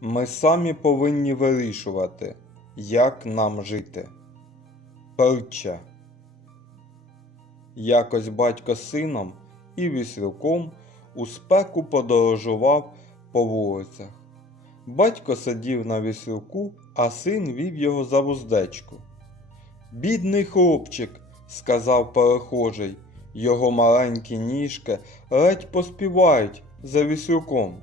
Ми самі повинні вирішувати, як нам жити. Притча. Якось батько з сином і віслюком у спеку подорожував по вулицях. Батько сидів на віслюку, а син вів його за вуздечку. Бідний хлопчик, сказав перехожий, його маленькі ніжки ледь поспівають за віслюком.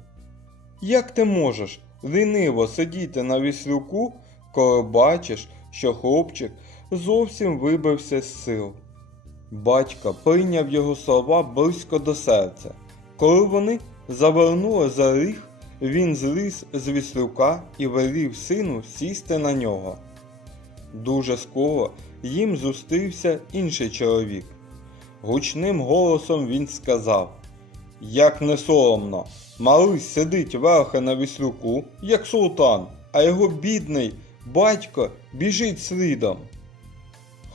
Як ти можеш ліниво сидіти на віслюку, коли бачиш, що хлопчик зовсім вибився з сил? Батько прийняв його слова близько до серця. Коли вони завернули за ріг, він зліз з віслюка і велів сину сісти на нього. Дуже скоро їм зустрівся інший чоловік. Гучним голосом він сказав Як не соромно, малий сидить верхи на віслюку, як султан, а його бідний батько біжить слідом.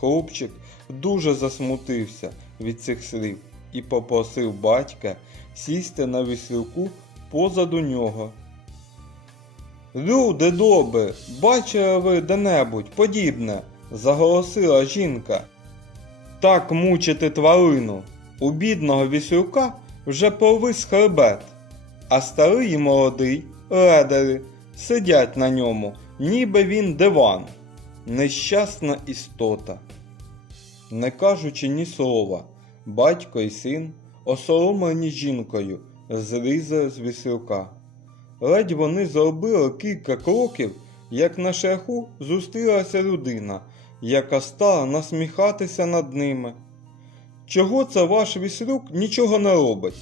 Хлопчик дуже засмутився від цих слів і попросив батька сісти на віслюку позаду нього. Люди добрі, бачили ви де-небудь подібне, заголосила жінка. Так мучити тварину. У бідного віслюка вже повис хребет, а старий і молодий ледери сидять на ньому, ніби він диван. Нещасна істота. Не кажучи ні слова, батько і син, осоромлені жінкою, злізли з віслюка. Ледь вони зробили кілька кроків, як на шляху зустрілася людина, яка стала насміхатися над ними. Чого це ваш віслюк нічого не робить,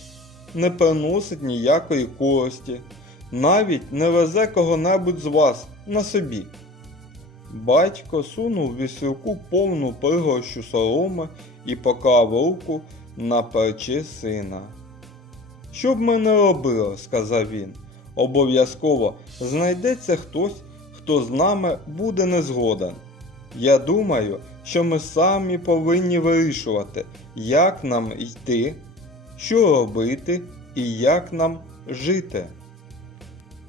не приносить ніякої користі, навіть не везе кого-небудь з вас на собі. Батько сунув віслюку повну пригорщу соломи і поклав руку на плече сина. Що б ми не робили, сказав він, обов'язково знайдеться хтось, хто з нами буде не згоден. Я думаю, що ми самі повинні вирішувати, як нам йти, що робити і як нам жити.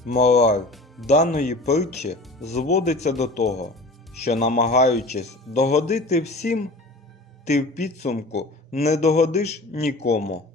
Мораль даної притчі зводиться до того, що намагаючись догодити всім, ти в підсумку не догодиш нікому.